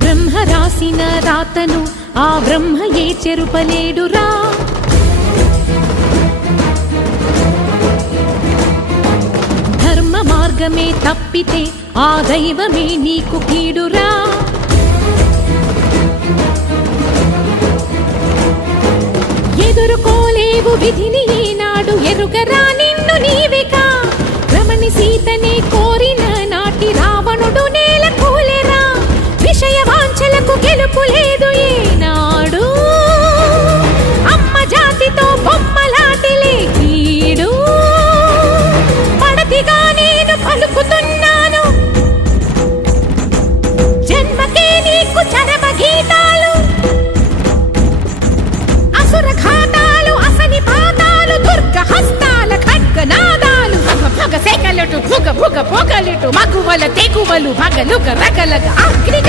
బ్రహ్మ రాసిన రాతను ఆ బ్రహ్మయే చెరుపలేడురా. ధర్మ మార్గమే తప్పితే ఆ దైవమే నీకు కీడురా. ఎదుర్కోలేవు విధిని ఈనాడు ఎరుగరా నిన్ను నీవిగా. రమణి సీతనే కోరిన నాటి రావణుడు నేల కూలెరా. విషయ వాంఛలకు గెలుపు లేదు ఏనాడు. అమ్మ జాతితో బొమ్మలాటిలే కీడు. పడతిగా నేను పలుకుతున్నాను జన్మకే నీకు చరమ గీతాలు. అసుర ఘాతాలు అసని పాతాలు దుర్గ హస్తాల ఖడ్గనాదాలు. భగ సెగలటు భుగ భుగ పొగలిటు మగువల తెగువలు భగలుగ రగలగ అగ్నిగ